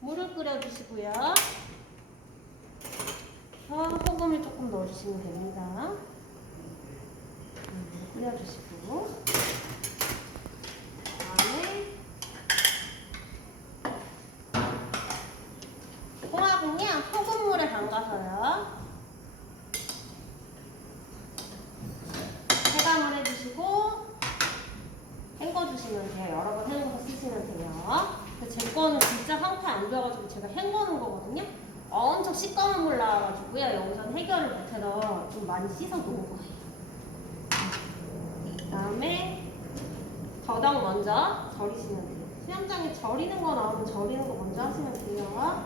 물을 끓여주시고요. 소금을 조금 넣어주시면 됩니다. 끓여주시고 그다음에 홍합은요 소금물에 담가서요 해감을 해주시고 헹궈주시면 돼요. 여러 번 헹궈서 쓰시면 돼요. 제 거는 진짜 상태 안 좋아가지고 제가 헹궈놓은 거거든요. 엄청 시꺼먼 물 나와가지고요. 여기서는 해결을 못해서 좀 많이 씻어 놓은 거예요. 그 다음에 더덕 먼저 절이시면 돼요. 수영장에 절이는 거 나오면 절이는 거 먼저 하시면 돼요.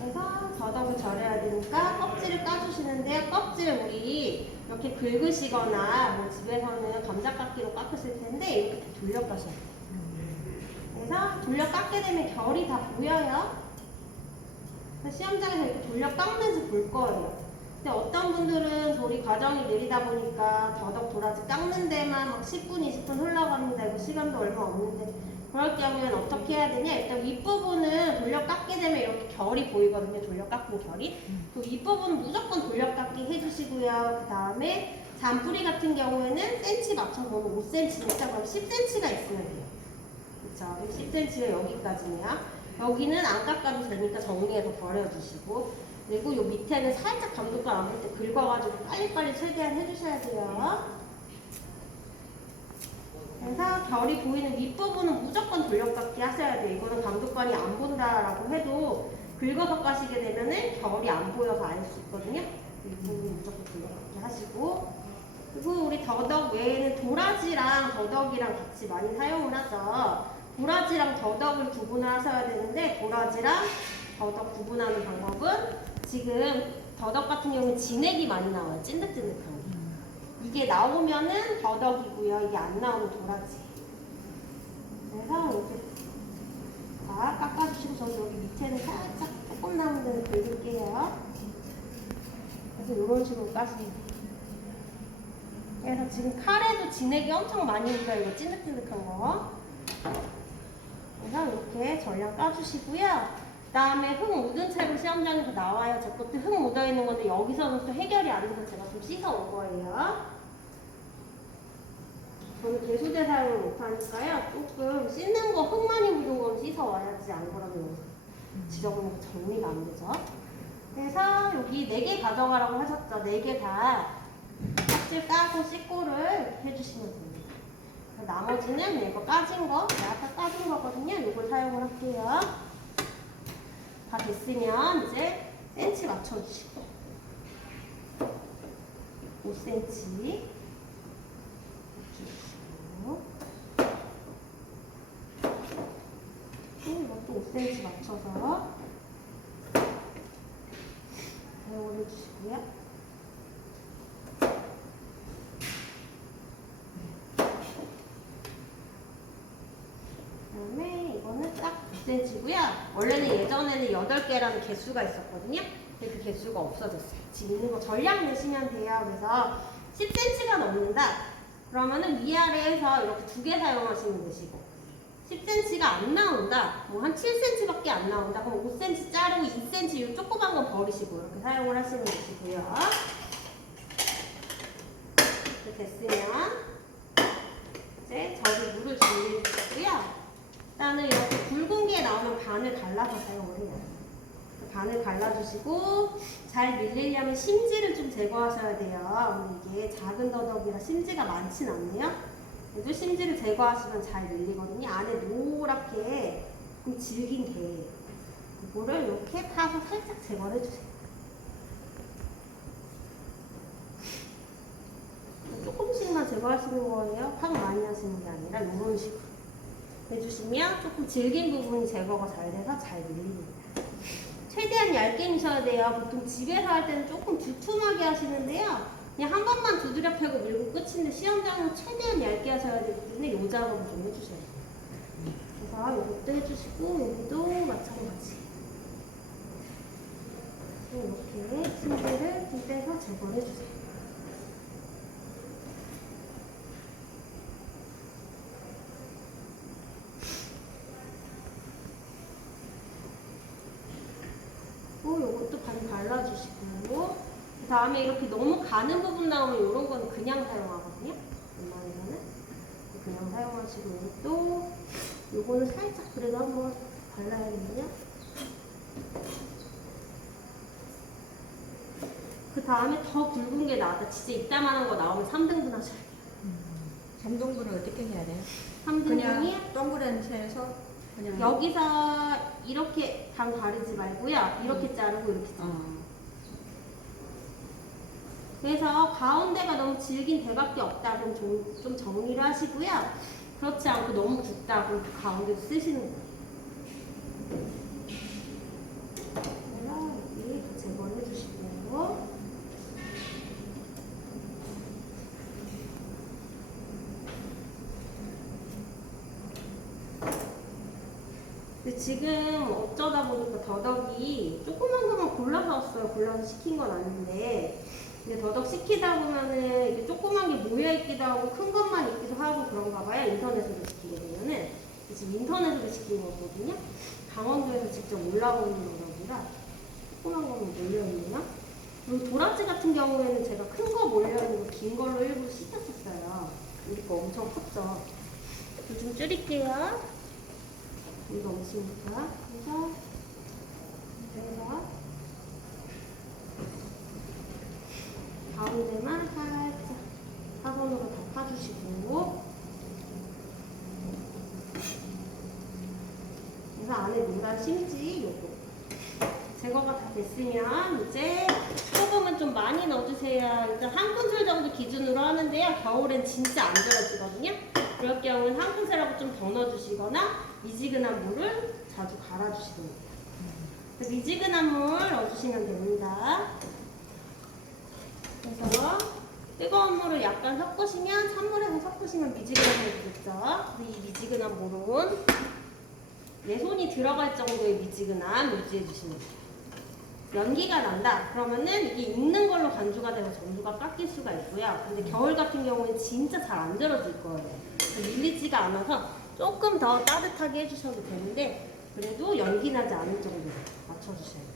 그래서 더덕을 절여야 되니까 껍질을 까주시는데 껍질을 우리 이렇게 긁으시거나 뭐 집에서는 감자깎이로 깎으실 텐데 이렇게 돌려 까셔야 돼요. 그래서 돌려 깎게 되면 결이 다 보여요. 시험장에서 이렇게 돌려 깎는지 볼 거예요. 근데 어떤 분들은 조리 과정이 느리다 보니까 더덕 도라지 깎는 데만 막 10분, 20분 흘러갑니다. 이거 시간도 얼마 없는데 그럴 경우에는 어떻게 해야 되냐? 일단 윗부분은 돌려 깎게 되면 이렇게 결이 보이거든요. 돌려 깎은 결이. 그 윗부분은 무조건 돌려 깎기 해주시고요. 그 다음에 잔뿌리 같은 경우에는 센치 맞춰보면 5cm니까 그럼 10cm가 있으면 돼요. 그쵸? 10cm가 여기까지네요. 여기는 안 깎아도 되니까 정리해서 버려주시고 그리고 요 밑에는 살짝 감독관 안 볼 때 긁어가지고 빨리빨리 최대한 해주셔야 돼요. 그래서 결이 보이는 윗부분은 무조건 돌려깎기 하셔야 돼요. 이거는 감독관이 안 본다라고 해도 긁어서 까시게 되면은 결이 안 보여서 알 수 있거든요. 이 부분 무조건 돌려깎기 하시고 그리고 우리 더덕 외에는 도라지랑 더덕이랑 같이 많이 사용을 하죠. 도라지랑 더덕을 구분을 하셔야 되는데 도라지랑 더덕 구분하는 방법은 지금 더덕 같은 경우는 진액이 많이 나와요. 찐득찐득한 게. 이게 나오면은 더덕이고요. 이게 안 나오면 도라지. 그래서 이렇게 다 깎아주시고 저도 여기 밑에는 살짝 조금 남은 데는 긁을게요. 그래서 이런 식으로 까시면 돼요. 그래서 지금 카레도 진액이 엄청 많이 묻어요. 이거 찐득찐득한 거. 그래서 이렇게 전량 까주시고요. 그 다음에 흙 묻은 채로 시험장에서 나와요. 제 것도 흙 묻어있는 건데 여기서는 또 해결이 안 돼서 제가 좀 씻어온 거예요. 저는 개수대 사용을 못하니까요. 조금 씻는 거 흙 많이 묻은 건 씻어와야지 안 그러면 지저분해서 정리가 안 되죠. 그래서 여기 4개 가져가라고 하셨죠. 4개 다 껍질 까고 씻고를 해주시면 됩니다. 나머지는 이거 까진 거, 아까 까진 거거든요. 이걸 사용을 할게요. 다 됐으면 이제 센치 맞춰주시고 5cm 이것도 5cm 맞춰서 사용을 해주시고요. 그다음에 이거는 딱 9cm고요. 원래는 예전에는 8개라는 개수가 있었거든요. 근데 그 개수가 없어졌어요. 지금 있는 거 전량 내시면 돼요. 그래서 10cm가 넘는다. 그러면은 위아래에서 이렇게 2개 사용하시면 되시고 10cm가 안 나온다. 뭐 한 7cm밖에 안 나온다. 그럼 5cm 자르고 2cm 이 조그만 건 버리시고 이렇게 사용을 하시면 되시고요. 이렇게 됐으면 이제 저기 물을 준비해주시고요. 일단은 이렇게 굵은 게 나오면 반을 갈라서 사용을 해요. 반을 갈라주시고 잘 밀리려면 심지를 좀 제거하셔야 돼요. 이게 작은 더덕이라 심지가 많진 않네요. 그래도 심지를 제거하시면 잘 밀리거든요. 안에 노랗게 좀 질긴 게 이거를 이렇게 타서 살짝 제거를 해주세요. 조금씩만 제거하시는 거예요. 확 많이 하시는 게 아니라 이런 식으로 해주시면 조금 질긴 부분이 제거가 잘 돼서 잘 밀립니다. 최대한 얇게 미셔야 돼요. 보통 집에서 할 때는 조금 두툼하게 하시는데요. 그냥 한 번만 두드려 패고 밀고 끝인데 시험장은 최대한 얇게 하셔야 되기 때문에 요 작업을 좀 해주셔야 돼요. 그래서 이것도 해주시고 여기도 마찬가지. 이렇게 심지를 좀 빼서 제거를 해주세요. 발라주시고 그 다음에 이렇게 너무 가는 부분 나오면 이런 거는 그냥 사용하거든요. 웬만해서는 그냥 사용하시고 또 요거는 살짝 그래도 한번 발라야겠네요. 그 다음에 더 굵은 게 나왔다. 진짜 이따만한 거 나오면 3등분 하셔야 돼요. 3등분을 어떻게 해야 돼요? 3등분이 그냥 동그란 채에서 그냥 여기서 이렇게 단 가르지 말고요. 이렇게 자르고 이렇게 자르고. 그래서 가운데가 너무 질긴 대밖에 없다. 그럼 좀 정리를 하시고요. 그렇지 않고 너무 굵다. 그럼 그 가운데도 쓰시는 거예요. 그래서 여기 제거해 주시고. 근데 지금 어쩌다 보니까 더덕이 조그만 것만 골라서 왔어요. 골라서 시킨 건 아닌데. 근데 더덕 시키다 보면은 이게 조그만 게 모여있기도 하고 큰 것만 있기도 하고 그런가 봐요. 인터넷으로 시키게 되면은. 지금 인터넷으로 시킨 거거든요. 강원도에서 직접 올라오는 거라보다 조그만 거만 몰려있네요. 그리고 도라지 같은 경우에는 제가 큰 거 몰려있는 거 긴 걸로 일부러 시켰었어요. 이거 엄청 컸죠. 좀 줄일게요. 이거 없으니까. 그래서 가운데만 살짝 사선으로 덮어주시고 그래서 안에 노란 심지 요거 제거가 다 됐으면 이제 소금은 좀 많이 넣어주세요. 일단 한 큰술 정도 기준으로 하는데요. 겨울엔 진짜 안 들어지거든요. 그럴 경우는 한 큰술하고 좀 더 넣어주시거나 미지근한 물을 자주 갈아주시면 돼요. 미지근한 물 넣어주시면 됩니다. 그래서 뜨거운 물을 약간 섞으시면 찬물에서 섞으시면 미지근하게 되겠죠. 이 미지근한 물은 내 손이 들어갈 정도의 미지근함 유지해주시면 돼요. 연기가 난다. 그러면은 이게 익는 걸로 간주가 되고 전주가 깎일 수가 있고요. 근데 겨울 같은 경우는 진짜 잘 안 절여질 거예요. 밀리지가 않아서 조금 더 따뜻하게 해주셔도 되는데 그래도 연기 나지 않을 정도로 맞춰주셔야 돼요.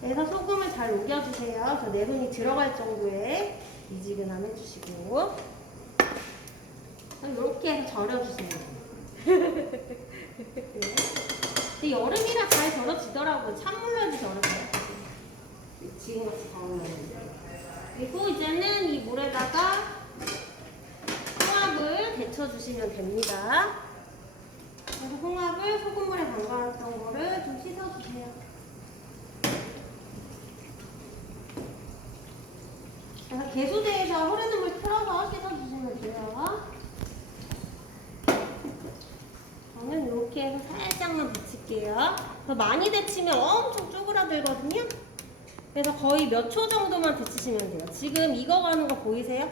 그래서 소금을 잘 녹여주세요. 저 내 손이 들어갈 정도의 미지근함 해주시고 이렇게 해서 절여주세요. 근데 여름이라 잘 절여지더라고요. 찬물로 해도 절여져요. 지금같이 당연한데. 그리고 이제는 이 물에다가 홍합을 데쳐주시면 됩니다. 그래서 홍합을 소금물에 담가놨던 거를 좀 씻어주세요. 그래서 개수대에서 흐르는 물 틀어서 씻어주시면 돼요. 저는 이렇게 해서 살짝만 데칠게요. 더 많이 데치면 엄청 쪼그라들거든요. 그래서 거의 몇 초 정도만 데치시면 돼요. 지금 익어가는 거 보이세요?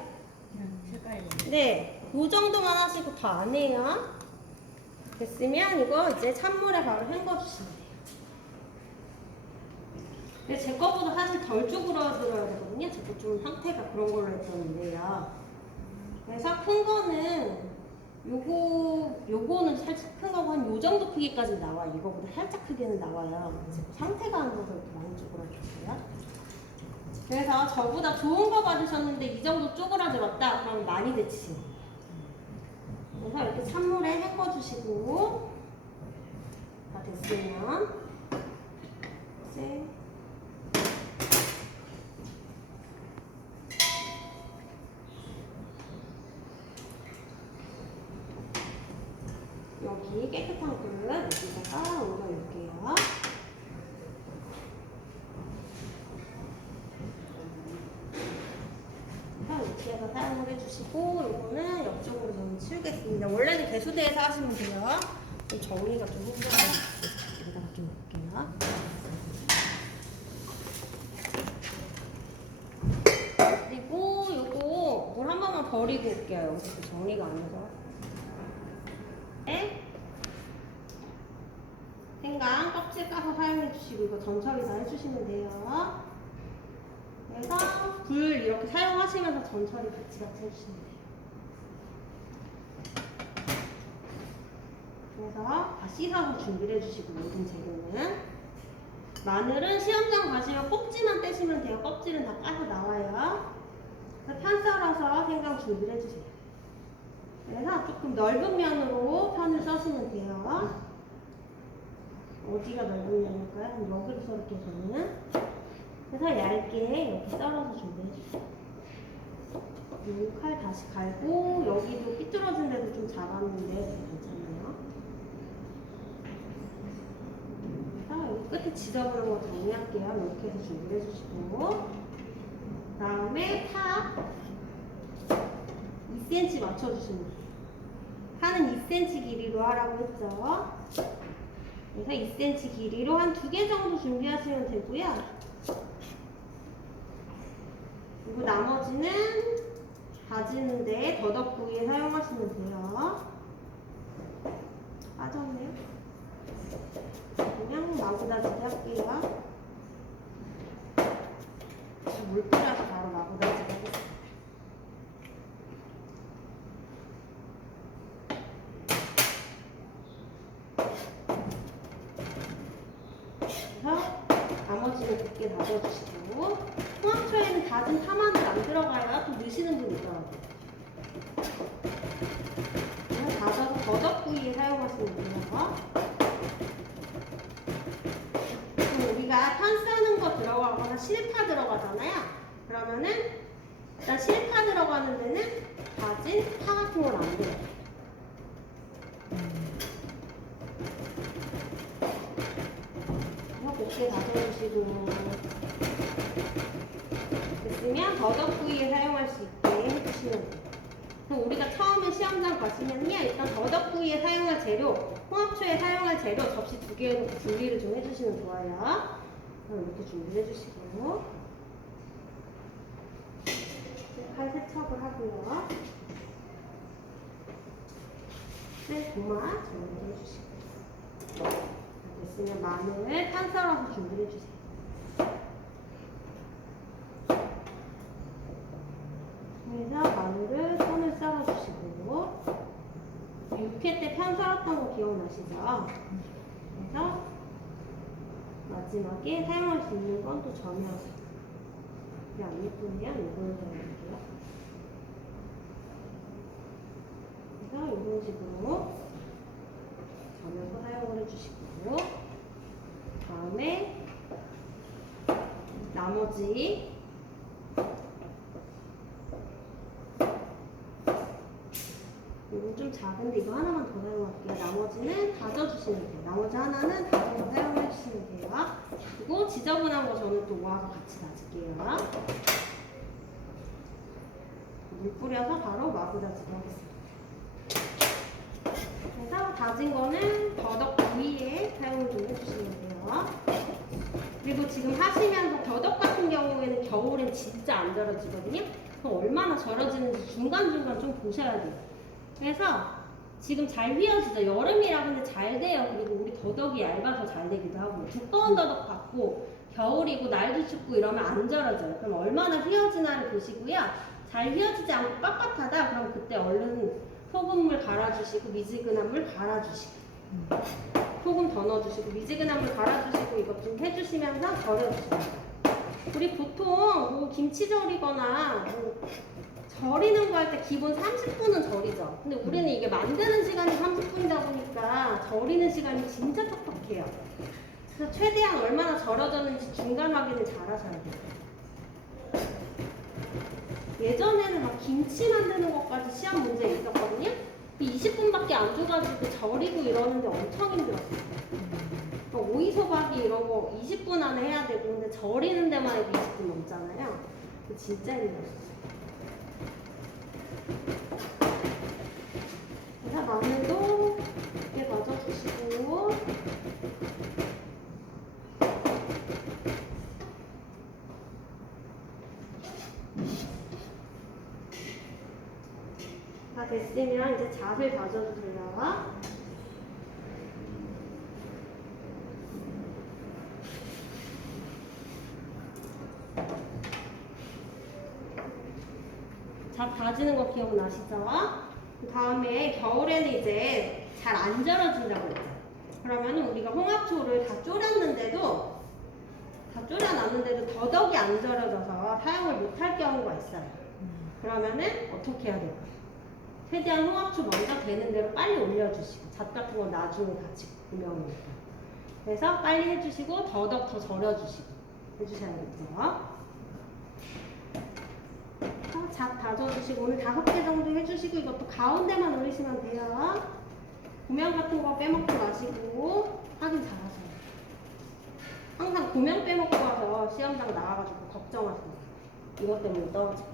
색깔이 네, 이 정도만 하시고 더 안 해요. 됐으면 이거 이제 찬물에 바로 헹궈주시면 돼요. 근데 제 거보다 사실 덜 쪼그라들어야 되거든요. 제 거 좀 상태가 그런 걸로 했었는데요. 그래서 큰 거는 요거는 살짝 큰 거고 한 요 정도 크기까지 나와요. 이거보다 살짝 크게는 나와요. 제 상태가 안 좋아서 이렇게 많이 쪼그라들었어요. 그래서 저보다 좋은 거 받으셨는데 이 정도 쪼그라들었다? 그럼 많이 데치시면 돼요. 그래서 이렇게 찬물에 헹궈주시고 다 됐으면 이제 여기 깨끗한 그릇 여기다가 올려놓을게요. 이렇게 해서 사용을 해주시고 이거는 옆쪽으로 좀 치우겠습니다. 원래는 개수대에서 하시면 돼요. 좀 정리가 좀 힘들어요. 여기다가 좀 놓을게요. 그리고 요거 물 한 번만 버리고 올게요. 여기서 정리가 안 돼서. 네. 생강 껍질 까서 사용해 주시고 이거 전처리 다 해주시면 돼요. 그래서 불 이렇게 사용하시면서 전처리 같이 해주시면 돼요. 그래서 다 씻어서 준비를 해주시고 모든 재료는 마늘은 시험장 가시면 꼭지만 떼시면 돼요. 껍질은 다 까서 나와요. 그래서 편 썰어서 생강 준비를 해주세요. 그래서 조금 넓은 면으로 편을 써시면 돼요. 어디가 넓은 면일까요? 그럼 여기로 썰을게요, 저는. 그래서 얇게 이렇게 썰어서 준비해주세요. 칼 다시 갈고, 여기도 삐뚤어진 데도 좀 잡았는데 괜찮아요. 그래서 여기 끝에 지저분한 거 정리할게요. 이렇게 해서 준비를 해주시고, 그 다음에 파 2cm 맞춰주시면 돼요. 파는 2cm 길이로 하라고 했죠. 그래서 2cm 길이로 한 2개 정도 준비하시면 되고요. 그리고 나머지는 다지는데 더덕 구이에 사용하시면 돼요. 빠졌네요. 그냥 마구다지기 할게요. 물 뿌려서 바로 마구다지기 하겠습니다. 그래서 나머지는 곱게 다져주시고, 홍합초에는 다진 파마늘 안 들어가요. 또 넣으시는 분 있더라고요. 그래서 다져서 더덕구이에 사용하시면 돼요. 그럼 우리가 편 싸는 거 들어가거나 실파 들어가잖아요. 그러면은 일단 실파 들어가는 데는 다진 파 같은 건 안 돼요. 곱게 다져주시고, 됐으면 더덕구이에 사용할 수 있게 해주시면 돼요. 그럼 우리가 처음에 시험장 가시면요, 일단 더덕구이에 사용할 재료, 홍합초에 사용할 재료 접시 2개로 준비를 좀 해주시면 좋아요. 그럼 이렇게 준비를 해주시고, 칼 세척을 하고요. 네, 고마 정리해 주시고. 됐으면 마늘 판 썰어서 준비해 주세요. 그래서 마늘을 손을 썰어 주시고, 육회 때 편 썰었던 거 기억나시죠? 그래서 마지막에 사용할 수 있는 건 또 점여서, 이게 안 예쁘면 이걸로 사용할게요. 그래서 이런 식으로 점여서 사용을 해주시고, 다음에 나머지 이거 좀 작은데 이거 하나만 더 사용할게요. 나머지는 다져주시면 돼요. 나머지 하나는 다져서 사용해주시면 돼요. 그리고 지저분한 거 저는 또 모아서 같이 다질게요. 물 뿌려서 바로 마구다지기 하겠습니다. 그래서 다진 거는 더덕 구이에 사용을 좀 해주시면 돼요. 그리고 지금 하시면서 더덕 같은 경우에는 겨울엔 진짜 안 절여지거든요. 그럼 얼마나 절여지는지 중간중간 좀 보셔야 돼요. 그래서 지금 잘 휘어지죠. 여름이라 근데 잘 돼요. 그리고 우리 더덕이 얇아서 잘 되기도 하고, 두꺼운 더덕 같고 겨울이고 날도 춥고 이러면 안 절여져요. 그럼 얼마나 휘어지나를 보시고요. 잘 휘어지지 않고 빳빳하다 그럼 그때 얼른 소금물 갈아주시고 미지근한 물 갈아주시고, 소금 더 넣어주시고 미지근한 물 갈아주시고 이것 좀 해주시면서 절여주세요. 우리 보통 뭐 김치 절이거나 뭐 절이는 거 할 때 기본 30분은 절이죠. 근데 우리는 이게 만드는 시간이 30분이다 보니까 절이는 시간이 진짜 촉박해요. 그래서 최대한 얼마나 절여졌는지 중간 확인을 잘 하셔야 돼요. 예전에는 막 김치 만드는 것까지 시험 문제에 있었거든요. 20분밖에 안 줘가지고 절이고 이러는데 엄청 힘들었어요. 오이소박이 이런 거 20분 안에 해야 되고, 근데 절이는 데만 해도 20분 넘잖아요. 진짜 힘들었어요. 그래서 마늘도 이렇게 맞아주시고, 다 됐으면 이제 잣을 다져주세요. 잣 다지는 거 기억나시죠? 그 다음에 겨울에는 이제 잘 안 절여진다고 했죠. 그러면 우리가 홍합초를 다 졸였는데도 다 졸여놨는데도 더덕이 안 절여져서 사용을 못할 경우가 있어요. 그러면은 어떻게 해야 될까요? 최대한 홍합초 먼저 되는 대로 빨리 올려주시고 잣 같은 건 나중에 같이 구명이니까. 그래서 빨리 해주시고 더덕 더 절여주시고 해주셔야겠죠. 잣 다져주시고 오늘 5개 정도 해주시고 이것도 가운데만 올리시면 돼요. 고명 같은 거 빼먹지 마시고 확인 잘하세요. 항상 고명 빼먹고 와서 시험장 나와가지고 걱정하세요. 이것 때문에 떨어져요.